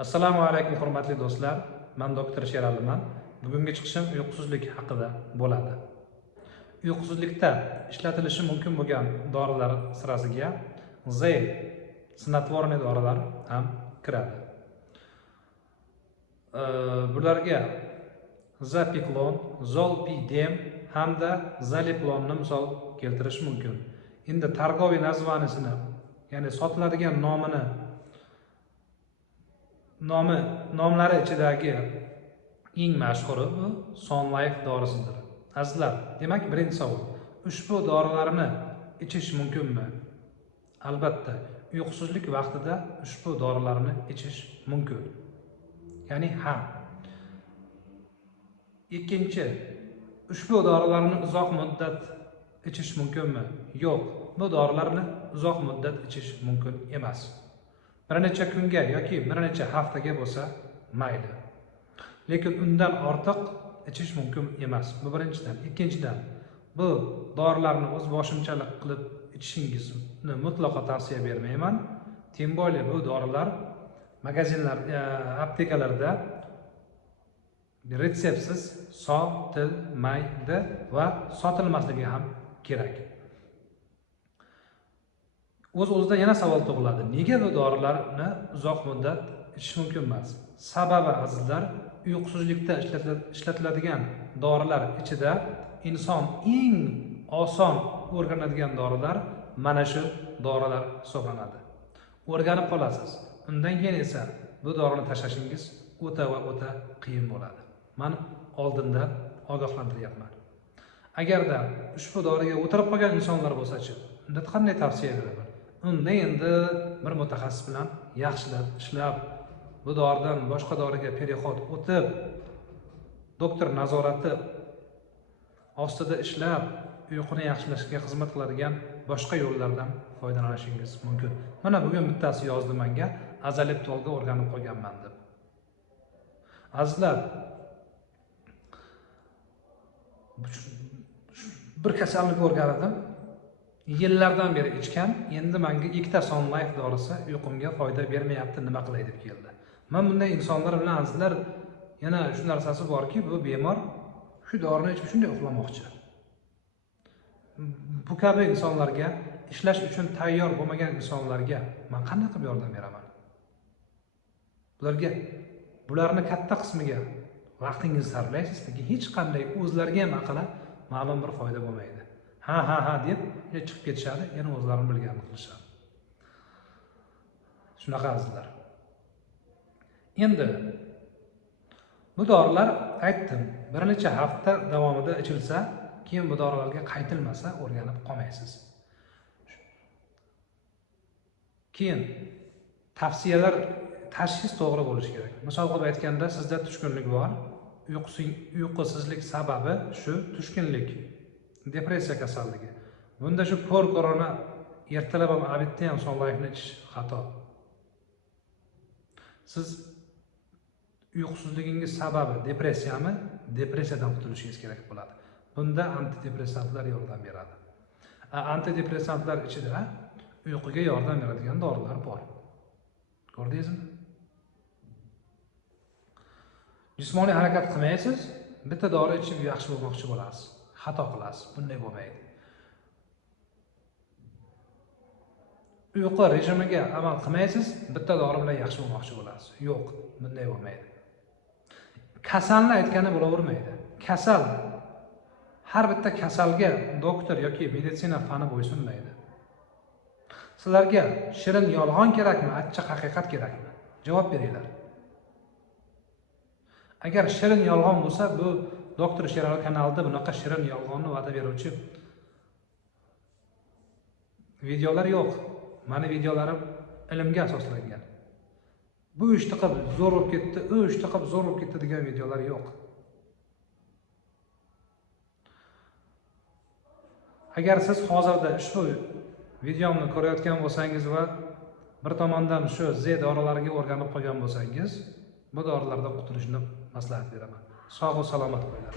Assalomu alaykum hurmatli do'stlar. Men doktor Sheraliman. Bugungi chiqishim uyqusizlik haqida bo'ladi. Uyqusizlikda ishlatilishi mumkin bo'lgan dorilar sirasiga Zeyl snatvorniy dorilar ham kiradi. Bularga Zapiklon, Zolpidem hamda Zaleplonni misol keltirish mumkin. Endi targoviy nazvanisini, ya'ni sotiladigan nomlari ichidagi eng mashhuri bu Son Life dorisidir. Azizlar, demak birinchi savol, ushbu dorilarni ichish mumkinmi? Albatta, uyqusizlik vaqtida ushbu dorilarni ichish mumkin. Ya'ni ha. Ikkinchi, ushbu dorilarni uzoq muddat ichish mumkinmi? Yo'q, bu dorilarni uzoq muddat ichish mumkin emas. Bir necha kunga yoki bir necha haftaga bo'lsa mayli. Lekin undan ortiq ichish mumkin emas. Bu birinchidan. Ikkinchidan, bu dorilarni o'z boshimchalik qilib ichishingizni mutlaqo tavsiya bermayman. Tem bolее bu dorilar magazinlar, aptekalarda retseptsiz sotilmaydi va sotilmasligi ham kerak. O'z-o'zidan yana savol tug'iladi. Nega bu dorilarni uzoq muddat ichish mumkin emas? Sababi azizlar, uyqusizlikda ishlatiladigan dorilar ichida inson eng oson o'rganadigan dorilar mana shu dorilar hisoblanadi. O'rganib qolasiz. Undan keyin esa bu dorini tashlashingiz o'ta va o'ta qiyin bo'ladi. Men oldindan ogohlantiryapman. Agarda ushbu doriga o'tirib qolgan insonlar bo'lsa-chi, unda qanday tavsiya beraman? Unda endi bir mutaxassis bilan yaxshilab ishlab, bu doridan boshqa doriga perexod o'tib, doktor nazorati ostida ishlab, uyquni yaxshilashga xizmat qiladigan boshqa yo'llardan foydalanishingiz mumkin. Mana bugun bittasi yozdi menga, Azaliptolga o'rganib qolganman deb. Azizlar, bir kasallikni o'rgandim. Yillardan beri ichgan, endi menga ikkita Son Life dorisi uyqumga foyda bermayapti, nima qilay deb keldi. Men bunday insonlar bilan azizlar, yana shu narsasi borki, bu bemor shu dorini ichib shunday uxlamoqchi. Bu kabi insonlarga, ishlash uchun tayyor bo'lmagan insonlarga men qanday qilib yordam beraman? Bularni katta qismiga vaqtingizni sarflaysiz, lekin hech qanday o'zlariga ham aqla ma'lum bir foyda bo'lmaydi. Ha deb chiqib ketishadi, yana o'zlarini bilganini qilishadi. Shunaqa azizlar. Endi bu dorilar aytdim, bir necha hafta davomida ichilsa, keyin bu dorilarga qaytilmasa o'rganib qolmaysiz. Keyin tavsiyalar, tashxis to'g'ri bo'lishi kerak. Misol qilib aytganda, sizda tushkunlik bor, uyqusizlik sababi shu tushkunlik. Depressiya kasalligi. Bunda shu ko'rona ertalab ham abitda ham Son Life'ni ichish xato. Siz uyqusizligingiz sababi depressiyami? Depressiyadan qutulishingiz kerak bo'ladi. Bunda antidepressantlar yordam beradi. Antidepressantlar ichida uyquga yordam beradigan dorilar bor. Ko'rdingizmi? Jismoniy harakat qilmaysiz, bitta dori ichib yaxshi bo'lmoqchi bo'lasiz. Xato qilasiz, bunday bo'lmaydi. Uyqu rejimiga amal qilmaysiz, bitta dori bilan yaxshi bo'lmoqchi bo'lasiz. Yo'q, bunday bo'lmaydi. Kasalni aytgani bo'lavermaydi. Kasal, har bitta kasalga doktor yoki meditsina fani bo'ysunmaydi. Sizlarga shirin yolg'on kerakmi, achchiq haqiqat kerakmi? Javob beringlar. Agar shirin yolg'on bo'lsa, bu Doktor Sheral kanalida bunaqa shirin yolg'onni va'da beruvchi videolar yo'q. Meni videolarim ilmga asoslangan. Bu ishni qilib zo'r bo'lib ketdi, u ishni qilib zo'r bo'lib ketdi degan videolar yo'q. Agar siz hozirda ushbu videomni ko'rayotgan bo'lsangiz va bir tomondan shu Z dorilariga o'rganib qolgan bo'lsangiz, bu dorilardan qutulishni maslahat beraman. Sog' va salomat bo'linglar.